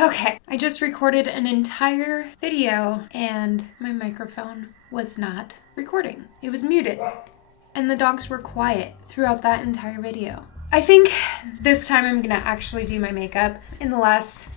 Okay, I just recorded an entire video and my microphone was not recording. It was muted and the dogs were quiet throughout that entire video. I think this time I'm gonna actually do my makeup. In the last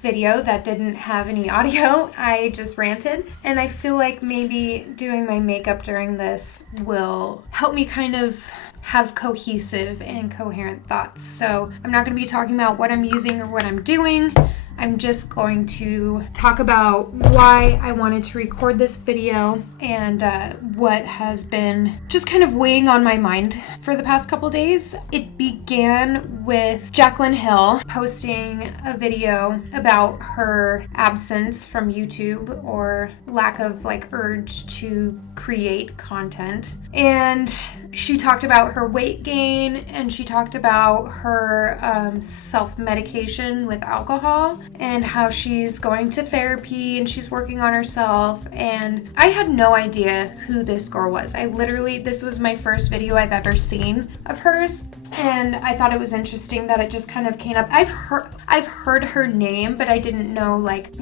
video that didn't have any audio, I just ranted, and I feel like maybe doing my makeup during this will help me kind of have cohesive and coherent thoughts. So I'm not going to be talking about what I'm using or what I'm doing. I'm just going to talk about why I wanted to record this video and what has been just kind of weighing on my mind for the past couple days. It began with Jaclyn Hill posting a video about her absence from YouTube or lack of urge to create content. And she talked about her weight gain and she talked about her self-medication with alcohol and how she's going to therapy and she's working on herself. And I had no idea who this girl was. This was my first video I've ever seen of hers. And I thought it was interesting that it just kind of came up. I've heard her name, but I didn't know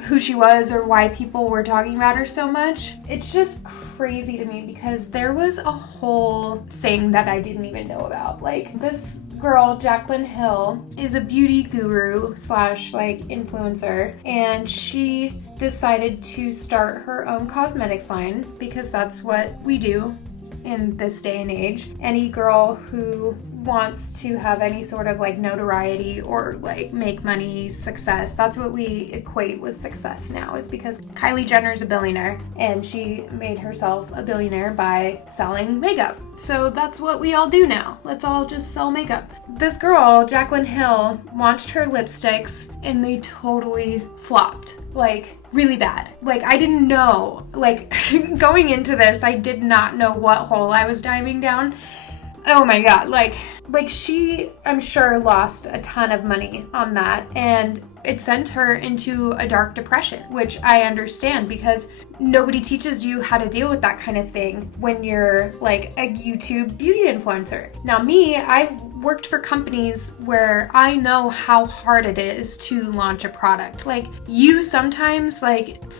who she was or why people were talking about her so much. It's just crazy to me because there was a whole thing that I didn't even know about. This girl, Jaclyn Hill, is a beauty guru / influencer, and she decided to start her own cosmetics line because that's what we do in this day and age. Any girl who wants to have any sort of notoriety or make money, success, that's what we equate with success now, is because Kylie Jenner's a billionaire and she made herself a billionaire by selling makeup. So that's what we all do now. Let's all just sell makeup. This girl, Jaclyn Hill, launched her lipsticks and they totally flopped. Really bad. I didn't know. Going into this, I did not know what hole I was diving down. Oh my god, she, I'm sure, lost a ton of money on that, and it sent her into a dark depression, which I understand because nobody teaches you how to deal with that kind of thing when you're a YouTube beauty influencer. Now me, I've worked for companies where I know how hard it is to launch a product. You sometimes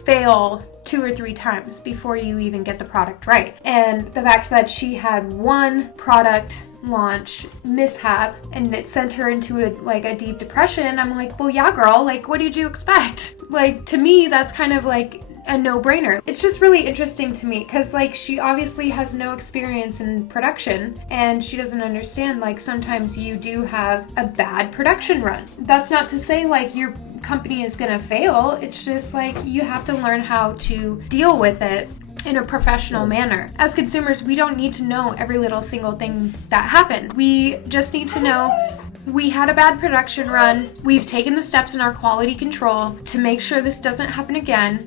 fail 2 or 3 times before you even get the product right. And the fact that she had one product launch mishap and it sent her into a deep depression, I'm well, yeah, girl, what did you expect? To me, that's kind of a no-brainer. It's just really interesting to me because she obviously has no experience in production and she doesn't understand sometimes you do have a bad production run. That's not to say your company is gonna fail. It's just you have to learn how to deal with it in a professional manner. As consumers, we don't need to know every little single thing that happened. We just need to know we had a bad production run. We've taken the steps in our quality control to make sure this doesn't happen again.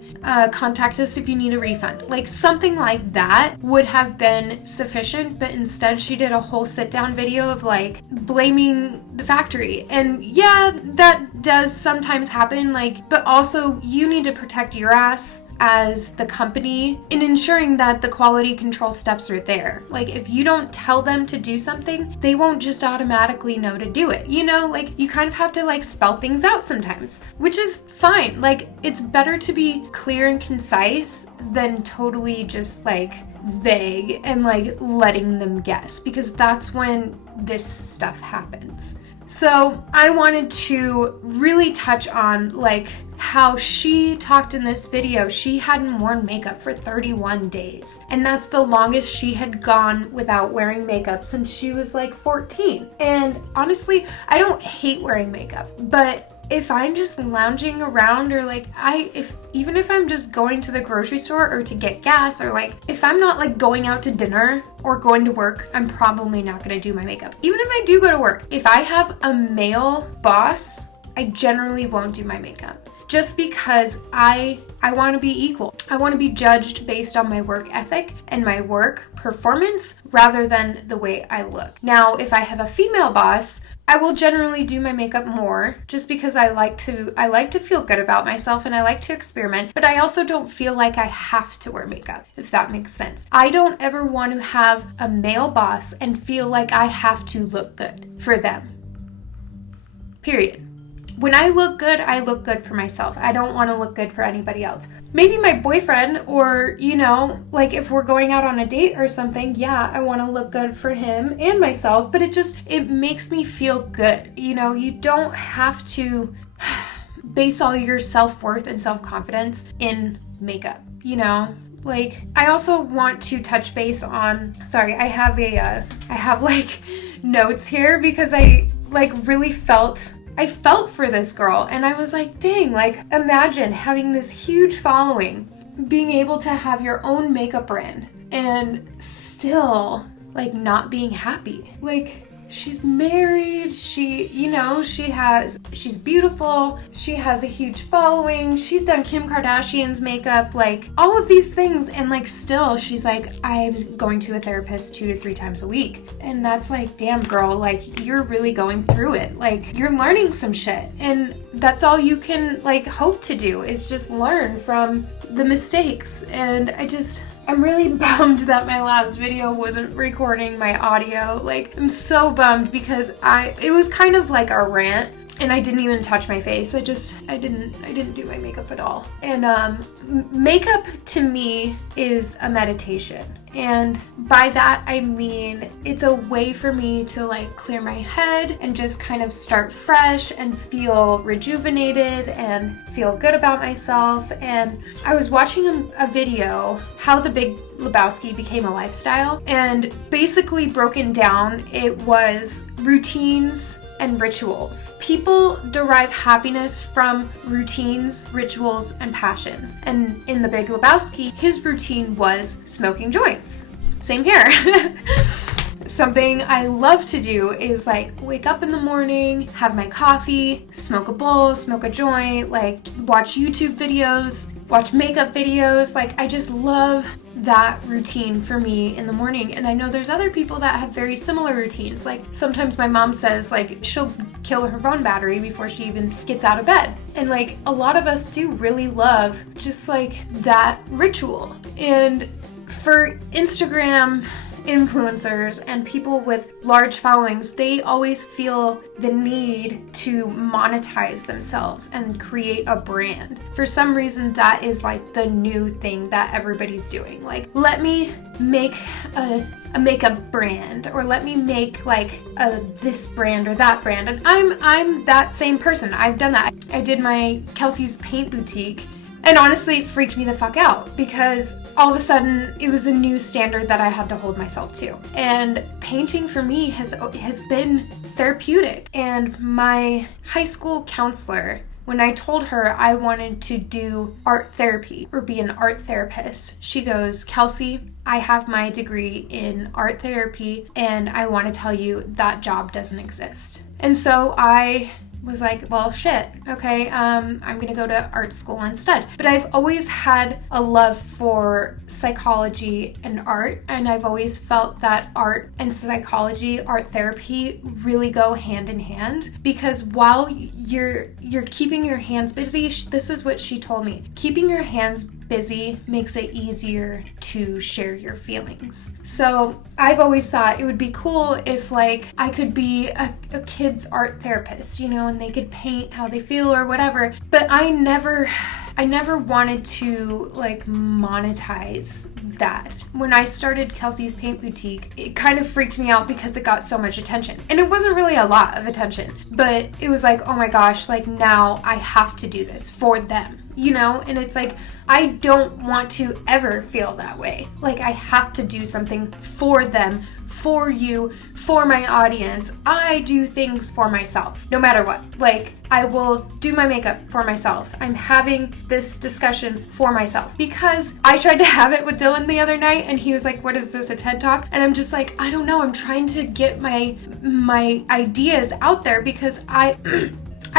Contact us if you need a refund. Something like that would have been sufficient, but instead she did a whole sit-down video of blaming the factory. And yeah, that does sometimes happen, but also you need to protect your ass as the company in ensuring that the quality control steps are there. If you don't tell them to do something, they won't just automatically know to do it. You kind of have to spell things out sometimes, which is fine. It's better to be clear and concise than totally just vague and letting them guess, because that's when this stuff happens. So I wanted to really touch on how she talked in this video. She hadn't worn makeup for 31 days. And that's the longest she had gone without wearing makeup since she was 14. And honestly, I don't hate wearing makeup, but if I'm just lounging around or even if I'm just going to the grocery store or to get gas or if I'm not going out to dinner or going to work, I'm probably not going to do my makeup. Even if I do go to work, if I have a male boss, I generally won't do my makeup. Just because I want to be equal. I want to be judged based on my work ethic and my work performance rather than the way I look. Now, if I have a female boss, I will generally do my makeup more just because I like to feel good about myself and I like to experiment, but I also don't feel like I have to wear makeup, if that makes sense. I don't ever want to have a male boss and feel like I have to look good for them. Period. when I look good for myself. I don't want to look good for anybody else. Maybe my boyfriend, or, you know, like if we're going out on a date or something, yeah, I want to look good for him and myself, but it makes me feel good. You know, you don't have to base all your self-worth and self-confidence in makeup, you know? Like, I also want to touch base on, sorry, I have like notes here because I like really felt for this girl, and I was like, dang, like imagine having this huge following, being able to have your own makeup brand and still like not being happy. Like, she's married, she's beautiful, she has a huge following, she's done Kim Kardashian's makeup, like all of these things, and like still she's like, I'm going to a therapist 2 to 3 times a week. And that's like, damn girl, like you're really going through it, like you're learning some shit, and that's all you can like hope to do is just learn from the mistakes. And I'm really bummed that my last video wasn't recording my audio. Like, I'm so bummed because it was kind of like a rant, and I didn't even touch my face. I didn't do my makeup at all. And makeup to me is a meditation. And by that, I mean, it's a way for me to like clear my head and just kind of start fresh and feel rejuvenated and feel good about myself. And I was watching a video, How the Big Lebowski Became a Lifestyle, and basically broken down, it was routines and rituals. People derive happiness from routines, rituals, and passions. And in The Big Lebowski, his routine was smoking joints. Same here. Something I love to do is like wake up in the morning, have my coffee, smoke a bowl, smoke a joint, like watch YouTube videos, watch makeup videos. Like, I just love that routine for me in the morning. And I know there's other people that have very similar routines. Like, sometimes my mom says like she'll kill her phone battery before she even gets out of bed. And like a lot of us do really love just like that ritual. And for Instagram influencers and people with large followings, they always feel the need to monetize themselves and create a brand. For some reason, that is like the new thing that everybody's doing. Like, let me make a makeup brand, or let me make like this brand or that brand. And I'm that same person. I've done that. I did my Kelsey's Paint Boutique, and honestly, it freaked me the fuck out because all of a sudden it was a new standard that I had to hold myself to. And painting for me has been therapeutic. And my high school counselor, when I told her I wanted to do art therapy or be an art therapist, she goes, Kelsey, I have my degree in art therapy, and I want to tell you that job doesn't exist. And so I was like, well, shit, okay, I'm gonna go to art school instead. But I've always had a love for psychology and art, and I've always felt that art and psychology, art therapy really go hand in hand, because while you're keeping your hands busy, this is what she told me, keeping your hands busy makes it easier to share your feelings. So I've always thought it would be cool if like I could be a kid's art therapist, you know, and they could paint how they feel or whatever. But I never wanted to like monetize that. When I started Kelsey's Paint Boutique, it kind of freaked me out because it got so much attention. And it wasn't really a lot of attention, but it was like, oh my gosh, like now I have to do this for them, you know? And it's like, I don't want to ever feel that way. Like, I have to do something for them, for you, for my audience. I do things for myself, no matter what. Like, I will do my makeup for myself. I'm having this discussion for myself, because I tried to have it with Dylan the other night and he was like, what is this, a TED Talk? And I'm just like, I don't know. I'm trying to get my ideas out there, because I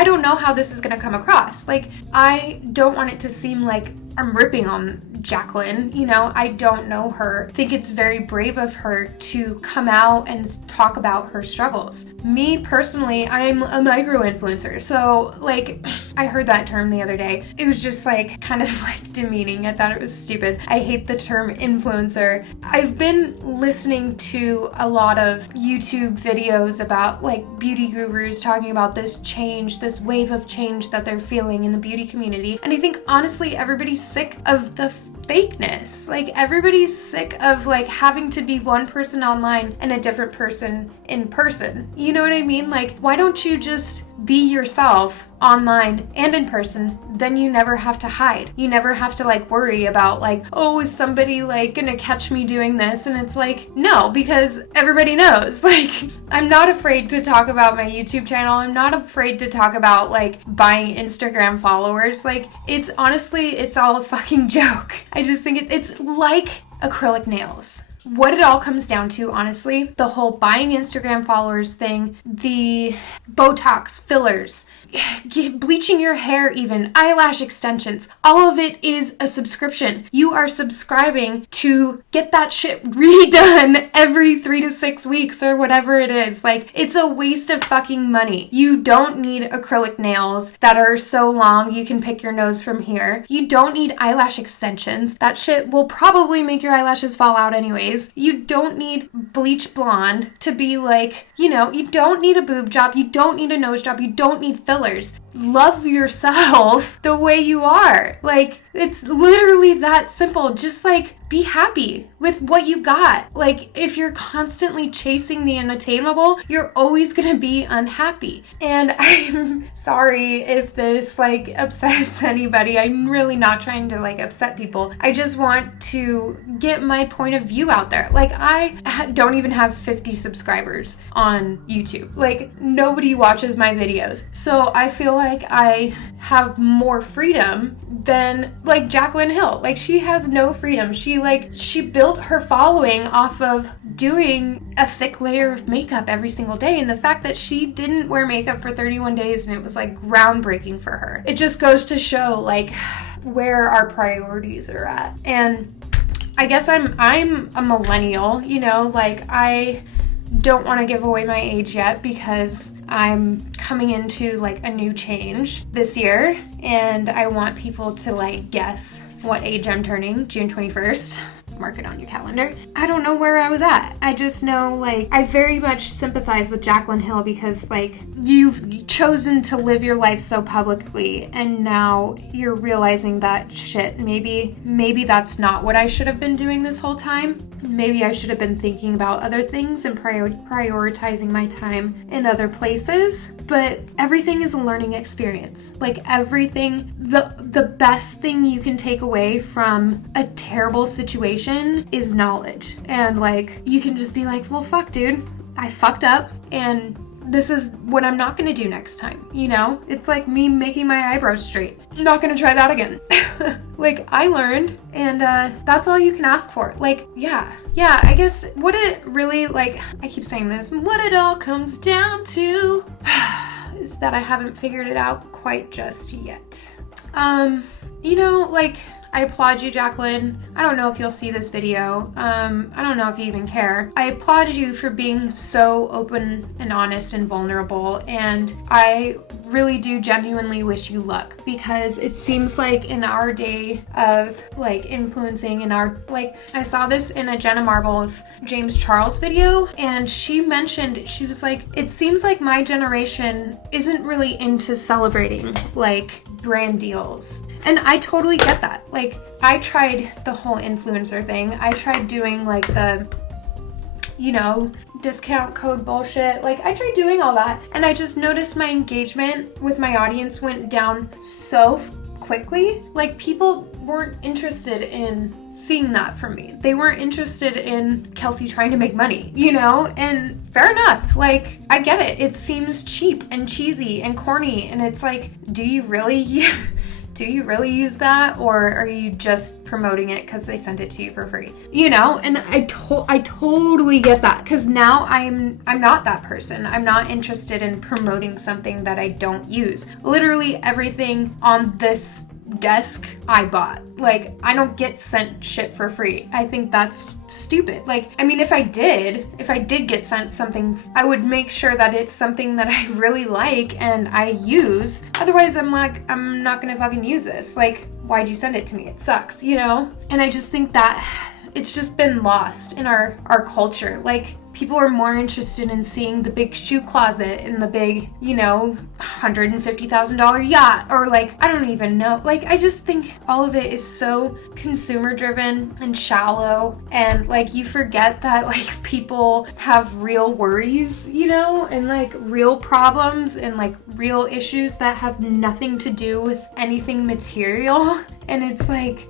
don't know how this is going to come across. Like, I don't want it to seem like I'm ripping on Jaclyn, you know, I don't know her. I think it's very brave of her to come out and talk about her struggles. Me personally, I'm a micro-influencer, so like, I heard that term the other day. It was just like kind of like demeaning. I thought it was stupid. I hate the term influencer. I've been listening to a lot of YouTube videos about like beauty gurus talking about this change, this wave of change that they're feeling in the beauty community. And I think honestly, everybody's sick of the fakeness. Like everybody's sick of like having to be one person online and a different person in person. You know what I mean? Like, why don't you just be yourself online and in person? Then you never have to hide. You never have to like worry about like, oh, is somebody like gonna catch me doing this? And it's like, no, because everybody knows. Like, I'm not afraid to talk about my YouTube channel. I'm not afraid to talk about like buying Instagram followers. Like, it's honestly, it's all a fucking joke. I just think it's like acrylic nails. What it all comes down to, honestly, the whole buying Instagram followers thing, the Botox, fillers, bleaching your hair even, eyelash extensions, all of it is a subscription. You are subscribing to get that shit redone every 3 to 6 weeks or whatever it is. Like, it's a waste of fucking money. You don't need acrylic nails that are so long you can pick your nose from here. You don't need eyelash extensions. That shit will probably make your eyelashes fall out anyways. You don't need bleach blonde to be like, you know, you don't need a boob job. You don't need a nose job. You don't need fillers. Love yourself the way you are. Like, it's literally that simple. Just like, be happy with what you got. Like, if you're constantly chasing the unattainable, you're always gonna be unhappy. And I'm sorry if this like upsets anybody. I'm really not trying to like upset people. I just want to get my point of view out there. Like, I don't even have 50 subscribers on YouTube. Like, nobody watches my videos. So I feel like I have more freedom than like Jaclyn Hill. Like, she has no freedom. She built her following off of doing a thick layer of makeup every single day, and the fact that she didn't wear makeup for 31 days and it was like groundbreaking for her. It just goes to show like where our priorities are at. And I guess I'm a millennial, you know, like I don't want to give away my age yet because I'm coming into like a new change this year, and I want people to like guess what age I'm turning, June 21st. Mark it on your calendar. I don't know where I was at. I just know like I very much sympathize with Jaclyn Hill because like you've chosen to live your life so publicly, and now you're realizing that shit, maybe that's not what I should have been doing this whole time. Maybe I should have been thinking about other things and prioritizing my time in other places. But everything is a learning experience. Like everything, the best thing you can take away from a terrible situation is knowledge. And like, you can just be like, well, fuck, dude, I fucked up, and this is what I'm not going to do next time. You know, it's like me making my eyebrows straight. I'm not going to try that again. Like, I learned, and that's all you can ask for. Like, yeah, I guess what it really, like, I keep saying this, what it all comes down to is that I haven't figured it out quite just yet. You know, like, I applaud you, Jaclyn. I don't know if you'll see this video. I don't know if you even care. I applaud you for being so open and honest and vulnerable, and I really do genuinely wish you luck, because it seems like in our day of like influencing, in our, like, I saw this in a Jenna Marbles James Charles video, and she mentioned, she was like, it seems like my generation isn't really into celebrating like brand deals. And I totally get that. Like, I tried the whole influencer thing. I tried doing like the, you know, discount code bullshit. Like, I tried doing all that, and I just noticed my engagement with my audience went down so quickly. Like, people weren't interested in seeing that from me. They weren't interested in Kelsey trying to make money, you know? And fair enough. Like, I get it. It seems cheap and cheesy and corny, and it's like, do you really use that, or are you just promoting it because they sent it to you for free? You know, and I totally get that, because now I'm not that person. I'm not interested in promoting something that I don't use. Literally everything on this desk I bought. Like, I don't get sent shit for free. I think that's stupid. Like, I mean, if I did get sent something, I would make sure that it's something that I really like and I use. Otherwise, I'm not gonna fucking use this. Like, why'd you send it to me? It sucks, you know? And I just think that it's just been lost in our culture. Like, people are more interested in seeing the big shoe closet and the big, you know, $150,000 yacht, or like, I don't even know. Like, I just think all of it is so consumer driven and shallow, and like, you forget that like people have real worries, you know, and like real problems and like real issues that have nothing to do with anything material. And it's like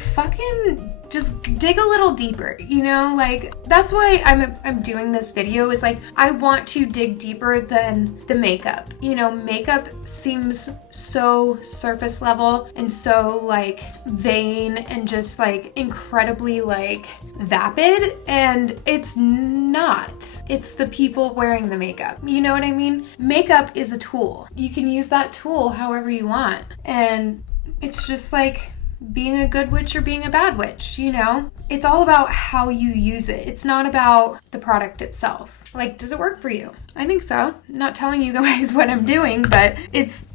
fucking just dig a little deeper, you know? Like, that's why I'm doing this video, is like, I want to dig deeper than the makeup. You know, makeup seems so surface level and so like vain and just like incredibly like vapid, and it's not. It's the people wearing the makeup. You know what I mean? Makeup is a tool. You can use that tool however you want. And it's just like being a good witch or being a bad witch, you know? It's all about how you use it. It's not about the product itself. Like, does it work for you? I think so. I'm not telling you guys what I'm doing, but it's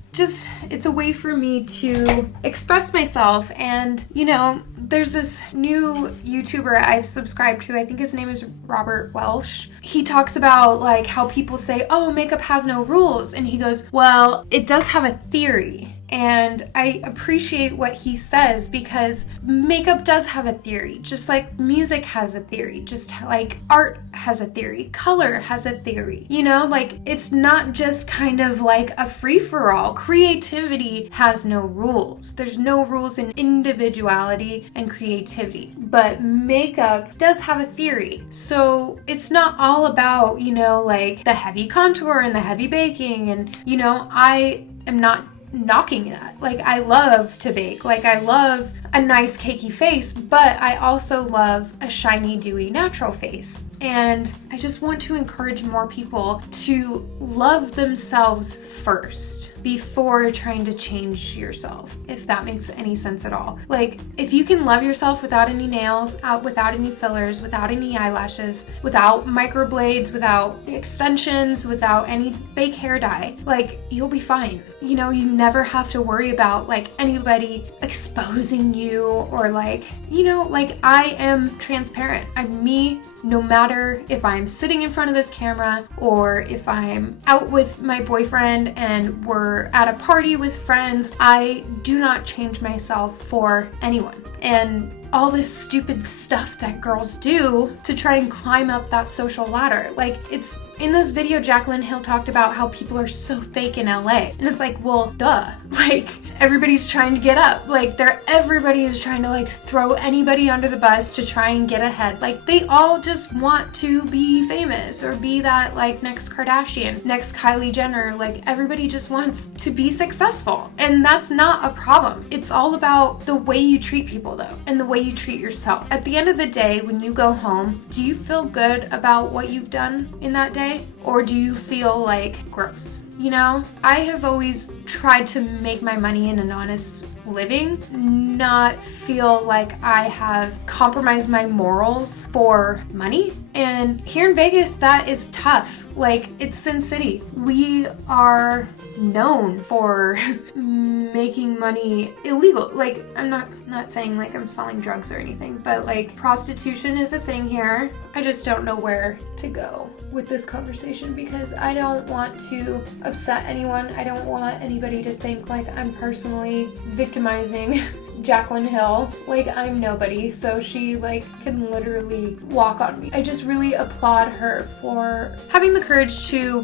a way for me to express myself. And, you know, there's this new YouTuber I've subscribed to. I think his name is Robert Welsh. He talks about like how people say, oh, makeup has no rules. And he goes, well, it does have a theory. And I appreciate what he says, because makeup does have a theory, just like music has a theory, just like art has a theory, color has a theory, you know, like it's not just kind of like a free-for-all. Creativity has no rules. There's no rules in individuality and creativity, but makeup does have a theory. So it's not all about, you know, like the heavy contour and the heavy baking. And, you know, I am not knocking that. Like, I love to bake. Like, I love a nice cakey face, but I also love a shiny, dewy, natural face. And I just want to encourage more people to love themselves first before trying to change yourself, if that makes any sense at all. Like, if you can love yourself without any nails, without any fillers, without any eyelashes, without microblades, without extensions, without any fake hair dye, like, you'll be fine. You know, you never have to worry about like anybody exposing you, or like, you know, like, I am transparent. I'm me, no matter if I'm sitting in front of this camera or if I'm out with my boyfriend and we're at a party with friends. I do not change myself for anyone. And all this stupid stuff that girls do to try and climb up that social ladder. Like, it's in this video, Jaclyn Hill talked about how people are so fake in LA. And it's like, well, duh. Like, everybody's trying to get up. Like, everybody is trying to like throw anybody under the bus to try and get ahead. Like, they all just want to be famous or be that like next Kardashian, next Kylie Jenner. Like, everybody just wants to be successful. And that's not a problem. It's all about the way you treat people though, and the way you treat yourself. At the end of the day, when you go home, do you feel good about what you've done in that day? Or do you feel like gross? You know, I have always tried to make my money in an honest living, not feel like I have compromised my morals for money. And here in Vegas, that is tough. Like, it's Sin City. We are known for making money illegal. Like, I'm not saying like I'm selling drugs or anything, but like, prostitution is a thing here. I just don't know where to go with this conversation, because I don't want to upset anyone. I don't want anybody to think like I'm personally victimizing Jaclyn Hill. Like, I'm nobody, so she like can literally walk on me. I just really applaud her for having the courage to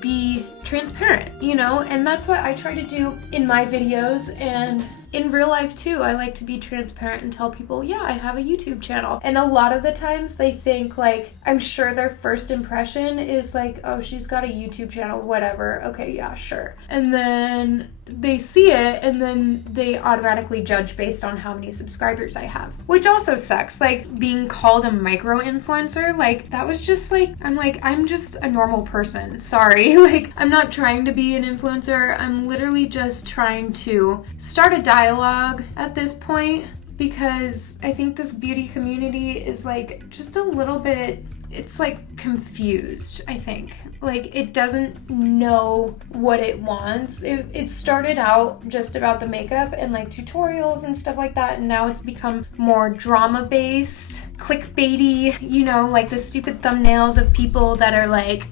be transparent, you know, and that's what I try to do in my videos. And in real life too, I like to be transparent and tell people, yeah, I have a YouTube channel. And a lot of the times they think like, I'm sure their first impression is like, oh, she's got a YouTube channel, whatever. Okay, yeah, sure. And then they see it and then they automatically judge based on how many subscribers I have, which also sucks. Like, being called a micro influencer, like, that was just like, I'm just a normal person. Sorry. Like, I'm not trying to be an influencer. I'm literally just trying to start a dialogue dialogue at this point, because I think this beauty community is like just a little bit, it's like confused, I think. Like it doesn't know what it wants. It started out just about the makeup and like tutorials and stuff like that, and now it's become more drama based, clickbaity, you know, like the stupid thumbnails of people that are like,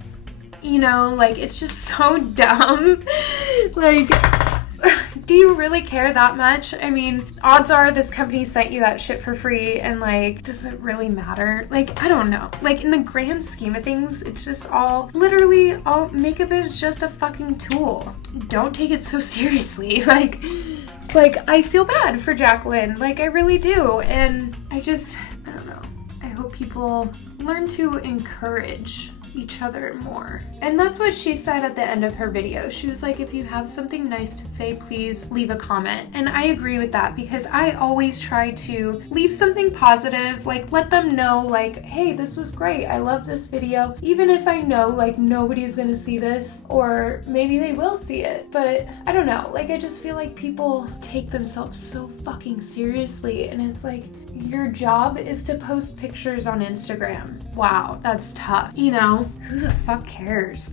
you know, like it's just so dumb. Like, do you really care that much? I mean, odds are this company sent you that shit for free, and like, does it really matter? Like, I don't know. Like, in the grand scheme of things, it's just all, literally, all makeup is just a fucking tool. Don't take it so seriously. Like, I feel bad for Jaclyn. Like, I really do. And I don't know. I hope people learn to encourage each other more. And that's what she said at the end of her video. She was like, if you have something nice to say, please leave a comment. And I agree with that, because I always try to leave something positive, like let them know like, hey, this was great, I love this video, even if I know like nobody's gonna see this, or maybe they will see it, but I don't know, like I just feel like people take themselves so fucking seriously, and it's like, your job is to post pictures on Instagram. Wow, that's tough. You know, who the fuck cares?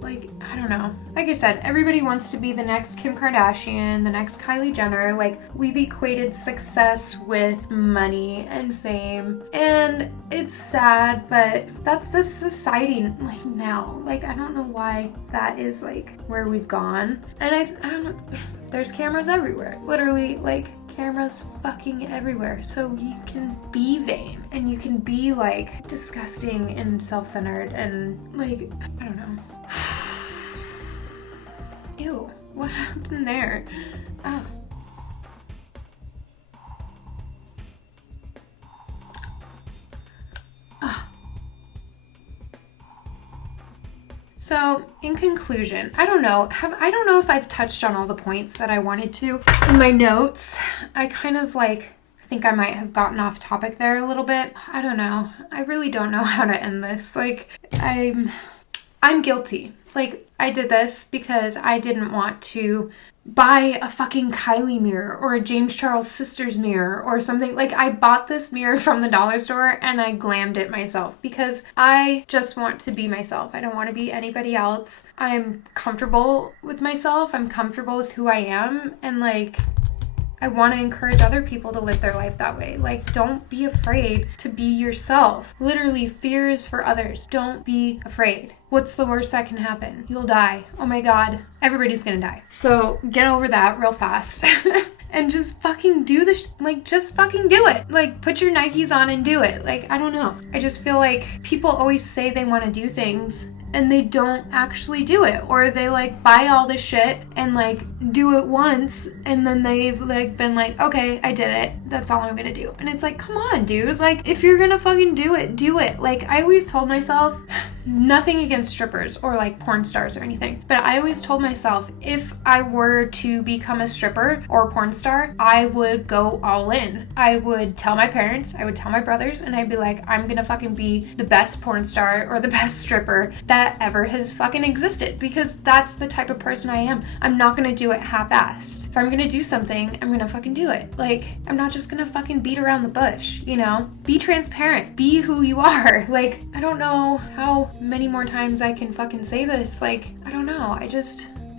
Like, I don't know. Like I said, everybody wants to be the next Kim Kardashian, the next Kylie Jenner. Like, we've equated success with money and fame. And it's sad, but that's the society like now. Like, I don't know why that is like where we've gone. And I don't know. There's cameras everywhere. Literally, like, cameras fucking everywhere, so you can be vain and you can be like disgusting and self-centered and like, I don't know. Ew, what happened there? Oh. So, in conclusion, I don't know if I've touched on all the points that I wanted to in my notes. I kind of like think I might have gotten off topic there a little bit. I don't know. I really don't know how to end this. Like, I'm guilty. Like, I did this because I didn't want to buy a fucking Kylie mirror or a James Charles Sisters mirror or something. Like, I bought this mirror from the dollar store and I glammed it myself because I just want to be myself. I don't want to be anybody else. I'm comfortable with myself. I'm comfortable with who I am. And like, I want to encourage other people to live their life that way. Like, don't be afraid to be yourself. Literally, fear is for others. Don't be afraid. What's the worst that can happen? You'll die. Oh my God. Everybody's gonna die. So get over that real fast. And just fucking do this. Like, just fucking do it. Like, put your Nikes on and do it. Like, I don't know. I just feel like people always say they want to do things and they don't actually do it, or they like buy all this shit and like do it once and then they've like been like, okay, I did it, that's all I'm gonna do. And it's like, come on, dude, like if you're gonna fucking do it, do it. Like, I always told myself, nothing against strippers or like porn stars or anything, but I always told myself, if I were to become a stripper or a porn star, I would go all in. I would tell my parents, I would tell my brothers, and I'd be like, I'm gonna fucking be the best porn star or the best stripper that ever has fucking existed, because that's the type of person I am. I'm not gonna do it half-assed. If I'm gonna do something, I'm gonna fucking do it. Like, I'm not just gonna fucking beat around the bush, you know? Be transparent. Be who you are. Like, I don't know how many more times I can fucking say this. Like, I don't know. I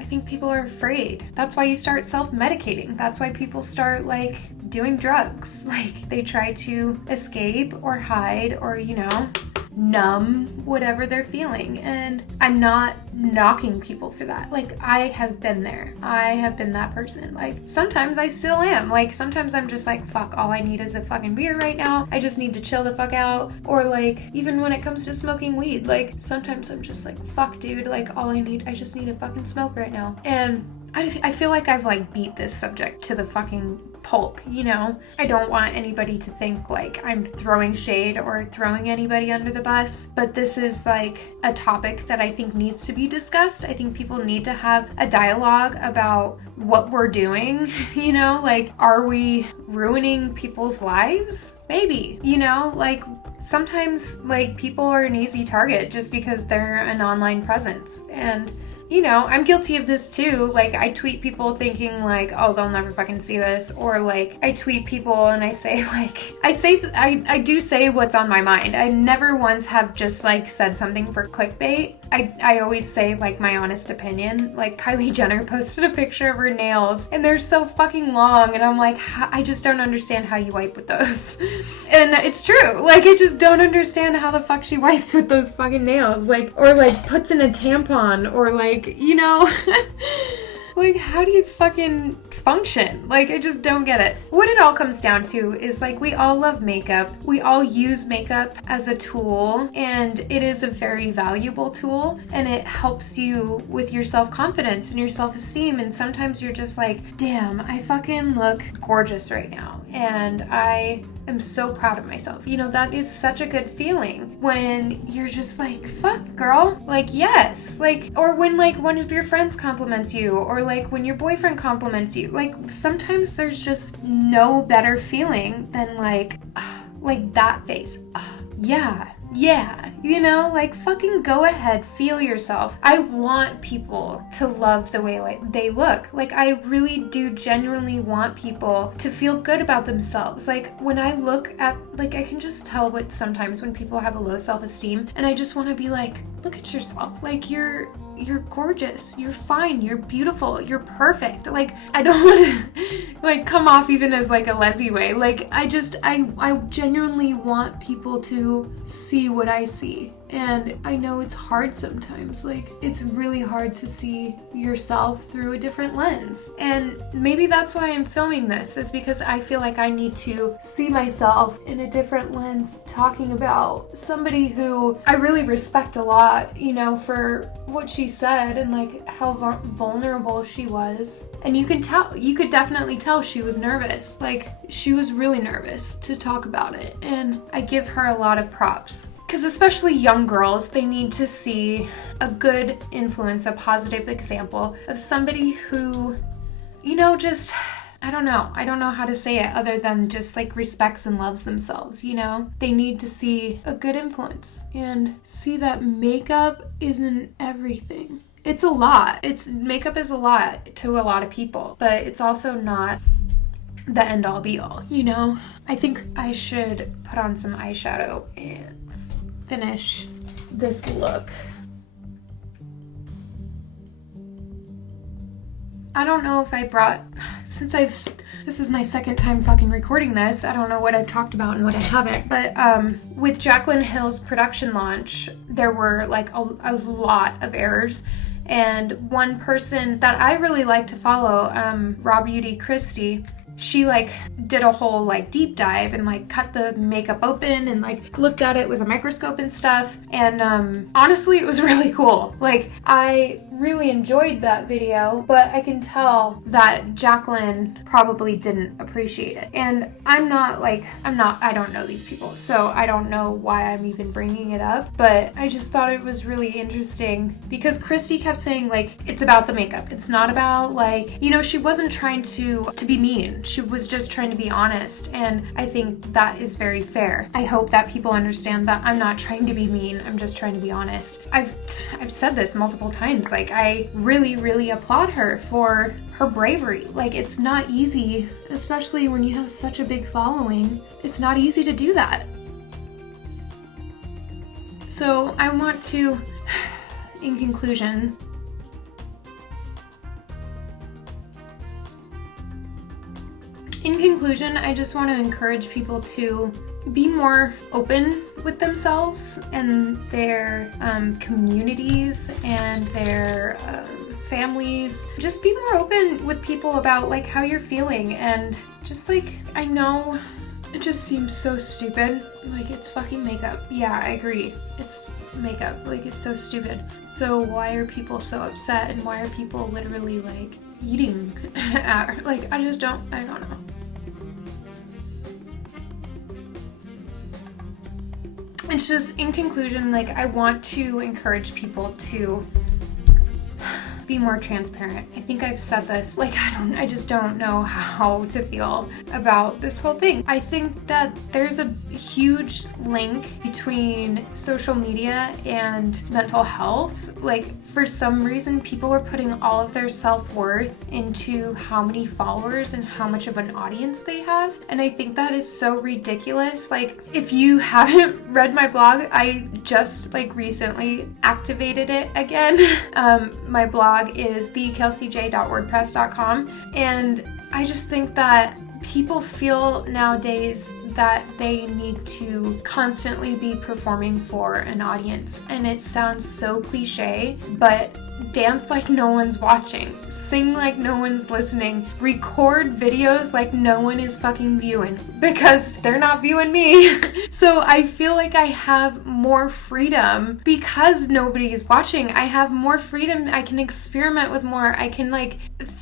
think people are afraid. That's why you start self-medicating. That's why people start like doing drugs. Like, they try to escape or hide or, you know, numb whatever they're feeling. And I'm not knocking people for that. Like, I have been there. I have been that person. Like, sometimes I still am. Like, sometimes I'm just like, fuck, all I need is a fucking beer right now. I just need to chill the fuck out. Or like, even when it comes to smoking weed, like sometimes I'm just like, fuck, dude, like I just need a fucking smoke right now. And I feel like I've like beat this subject to the fucking pulp, you know? I don't want anybody to think like I'm throwing shade or throwing anybody under the bus, but this is like a topic that I think needs to be discussed. I think people need to have a dialogue about what we're doing, you know, like, are we ruining people's lives? Maybe, you know, like, sometimes, like, people are an easy target just because they're an online presence. And, you know, I'm guilty of this too. Like, I tweet people thinking like, oh, they'll never fucking see this. Or like, I tweet people and I say like, I do say what's on my mind. I never once have just like said something for clickbait. I always say like my honest opinion. Like, Kylie Jenner posted a picture of her nails and they're so fucking long. And I'm like, I just don't understand how you wipe with those. And it's true. Like, I just don't understand how the fuck she wipes with those fucking nails. Like, or like puts in a tampon, or like, you know, like, how do you fucking function? Like, I just don't get it. What it all comes down to is like, we all love makeup. We all use makeup as a tool, and it is a very valuable tool, and it helps you with your self-confidence and your self-esteem. And sometimes you're just like, damn, I fucking look gorgeous right now. And I am so proud of myself. You know, that is such a good feeling when you're just like, fuck, girl. Like, yes. Like, or when like one of your friends compliments you, or like when your boyfriend compliments you. Like, sometimes there's just no better feeling than like that face. Yeah, you know, like, fucking go ahead, feel yourself. I want people to love the way like they look. Like, I really do genuinely want people to feel good about themselves. Like, when I look at, like, I can just tell what sometimes when people have a low self-esteem, and I just want to be like, look at yourself. Like, you're gorgeous, you're fine, you're beautiful, you're perfect. Like, I don't want to like come off even as like a lesy way. Like, I genuinely want people to see what I see. And I know it's hard sometimes. Like, it's really hard to see yourself through a different lens. And maybe that's why I'm filming this, is because I feel like I need to see myself in a different lens, talking about somebody who I really respect a lot, you know, for what she said and like how vulnerable she was. And you could definitely tell she was nervous. Like, she was really nervous to talk about it. And I give her a lot of props. Because especially young girls, they need to see a good influence, a positive example of somebody who, you know, just, I don't know how to say it other than just like respects and loves themselves, you know? They need to see a good influence and see that makeup isn't everything. It's a lot. Makeup is a lot to a lot of people, but it's also not the end all be all, you know? I think I should put on some eyeshadow and finish this look. I don't know if I brought, this is my second time fucking recording this, I don't know what I've talked about and what I haven't, but with Jaclyn Hill's production launch, there were like a lot of errors. And one person that I really like to follow, Raw Beauty Christie, she like did a whole like deep dive and like cut the makeup open and like looked at it with a microscope and stuff. And honestly, it was really cool. Like, I really enjoyed that video, but I can tell that Jaclyn probably didn't appreciate it. And I don't know these people, so I don't know why I'm even bringing it up, but I just thought it was really interesting because Christy kept saying like, it's about the makeup. It's not about like, you know, she wasn't trying to be mean. She was just trying to be honest, and I think that is very fair. I hope that people understand that I'm not trying to be mean. I'm just trying to be honest. I've said this multiple times. Like, I really, really applaud her for her bravery. Like, it's not easy, especially when you have such a big following. It's not easy to do that. So I want to, in conclusion, I just want to encourage people to be more open with themselves and their communities and their families. Just be more open with people about like how you're feeling, and just like, I know it just seems so stupid. Like, it's fucking makeup. Yeah, I agree. It's makeup. Like, it's so stupid. So why are people so upset, and why are people literally like eating at her? Like, I don't know. It's just, in conclusion, like, I want to encourage people to be more transparent. I think I've said this, like, I just don't know how to feel about this whole thing. I think that there's a huge link between social media and mental health. Like, for some reason, people are putting all of their self-worth into how many followers and how much of an audience they have. And I think that is so ridiculous. Like, if you haven't read my blog, I just like recently activated it again. My blog is thekelseyj.wordpress.com. And I just think that people feel nowadays that they need to constantly be performing for an audience. And it sounds so cliche, but dance like no one's watching, sing like no one's listening, record videos like no one is fucking viewing, because they're not viewing me. So I feel like I have more freedom because nobody is watching. I have more freedom. I can experiment with more. I can like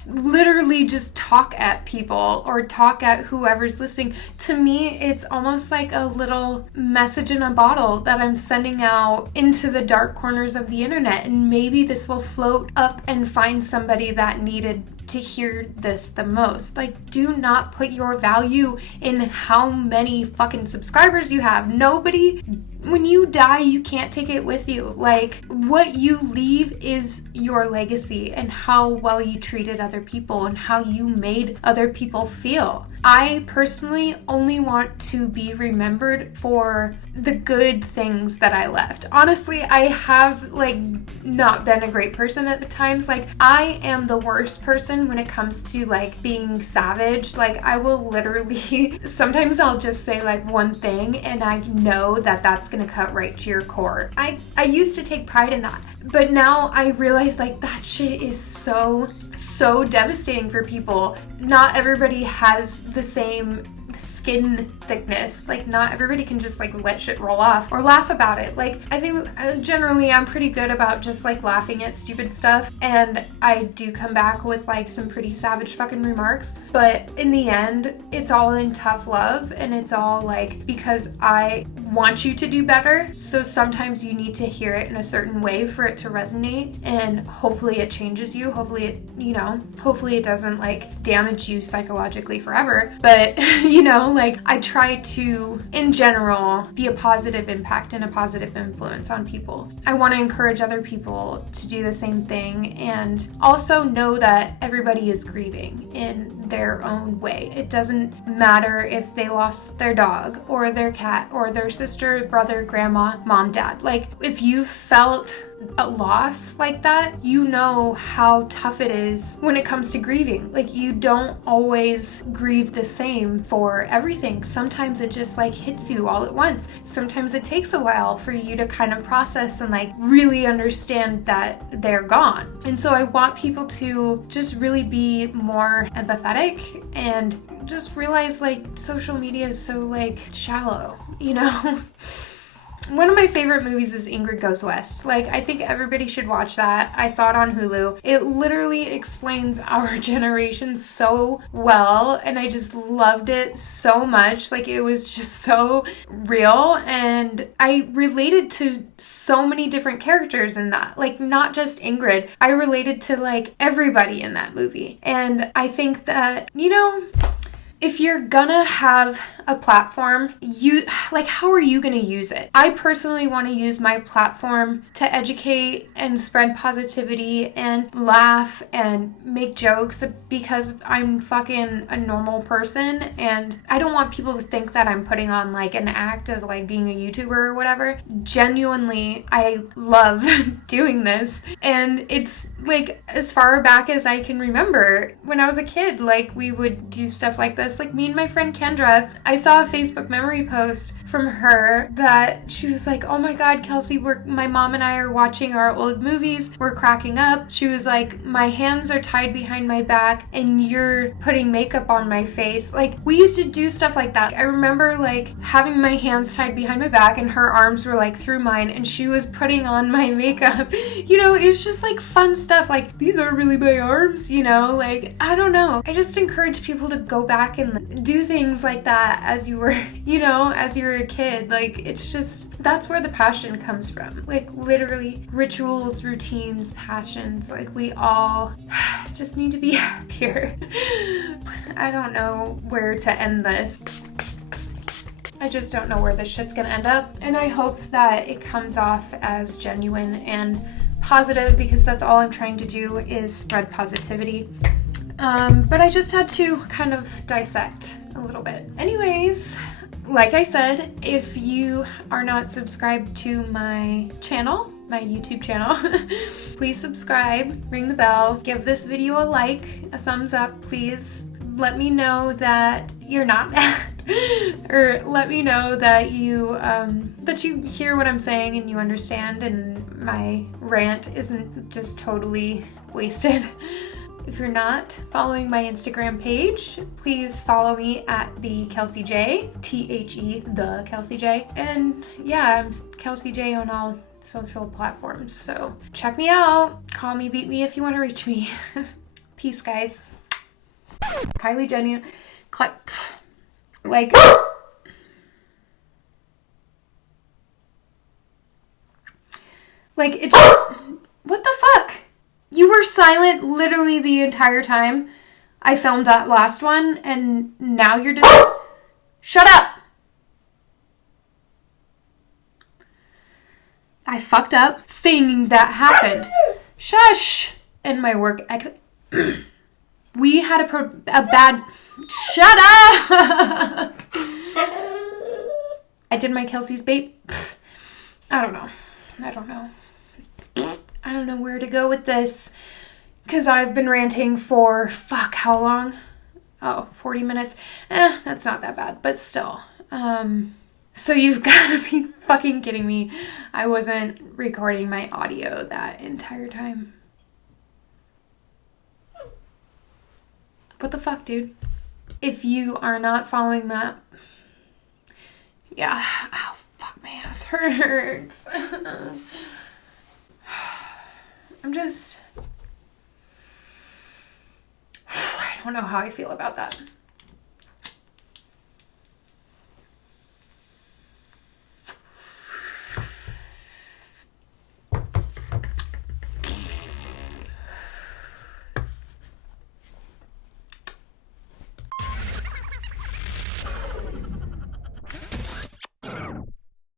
literally just talk at people or talk at whoever's listening. To me, it's almost like a little message in a bottle that I'm sending out into the dark corners of the internet, and maybe this will float up and find somebody that needed to hear this the most. Like, do not put your value in how many fucking subscribers you have. Nobody, when you die, you can't take it with you. Like, what you leave is your legacy and how well you treated other people and how you made other people feel. I personally only want to be remembered for the good things that I left. Honestly, I have like not been a great person at times. Like, I am the worst person when it comes to like being savage. Like, I will literally, sometimes I'll just say like one thing and I know that that's gonna cut right to your core. I used to take pride in that. But now I realize like that shit is so devastating for people. Not everybody has the same skin thickness. Like, not everybody can just like let shit roll off or laugh about it. Like, I think generally I'm pretty good about just like laughing at stupid stuff, and I do come back with like some pretty savage fucking remarks, but in the end it's all in tough love, and it's all like because I want you to do better. So sometimes you need to hear it in a certain way for it to resonate, and hopefully it changes you. Hopefully it, hopefully it doesn't like damage you psychologically forever. But like, I try to, in general, be a positive impact and a positive influence on people. I want to encourage other people to do the same thing, and also know that everybody is grieving in their own way. It doesn't matter if they lost their dog or their cat or their sister, brother, grandma, mom, dad. Like, if you felt a loss like that, you know how tough it is when it comes to grieving. Like, you don't always grieve the same for everything. Sometimes it just like hits you all at once. Sometimes it takes a while for you to kind of process and like really understand that they're gone. And so I want people to just really be more empathetic and just realize like social media is so like shallow, One of my favorite movies is Ingrid Goes West. Like, I think everybody should watch that. I saw it on Hulu. It literally explains our generation so well, and I just loved it so much. Like, it was just so real, and I related to so many different characters in that. Like, not just Ingrid. I related to, like, everybody in that movie. And I think that, if you're gonna have a platform, how are you gonna use it? I personally want to use my platform to educate and spread positivity and laugh and make jokes, because I'm fucking a normal person, and I don't want people to think that I'm putting on like an act of like being a YouTuber or whatever. Genuinely, I love doing this, and it's like as far back as I can remember when I was a kid, like we would do stuff like this. Like, me and my friend Kendra, I saw a Facebook memory post from her that she was like, oh my God, Kelsey, my mom and I are watching our old movies. We're cracking up. She was like, my hands are tied behind my back and you're putting makeup on my face. Like, we used to do stuff like that. I remember like having my hands tied behind my back and her arms were like through mine and she was putting on my makeup. It was just like fun stuff. Like, these aren't really my arms, like, I don't know. I just encourage people to go back and do things like that as you were, as you were a kid. Like, it's just, that's where the passion comes from. Like, literally, rituals, routines, passions. Like, we all just need to be happier. I don't know where to end this. I just don't know where this shit's gonna end up. And I hope that it comes off as genuine and positive, because that's all I'm trying to do is spread positivity. But I just had to kind of dissect a little bit. Anyways, like I said, if you are not subscribed to my channel, my YouTube channel, please subscribe, ring the bell, give this video a like, a thumbs up, please. Let me know that you're not mad. Or let me know that you hear what I'm saying and you understand, and my rant isn't just totally wasted. If you're not following my Instagram page, please follow me at the Kelsey J, THE, the Kelsey J. And yeah, I'm Kelsey J on all social platforms. So check me out. Call me, beat me if you want to reach me. Peace, guys. Kylie Jenner. Like, it's, what the fuck? You were silent literally the entire time I filmed that last one, and now you're just, shut up. I fucked up thing that happened. Shush. In my work, we had a bad, shut up. I did my Kelsey's bait. I don't know where to go with this, because I've been ranting for, fuck, how long? Oh, 40 minutes. That's not that bad, but still. So you've got to be fucking kidding me. I wasn't recording my audio that entire time. What the fuck, dude? If you are not following that, yeah. Oh, fuck, my ass hurts. I don't know how I feel about that.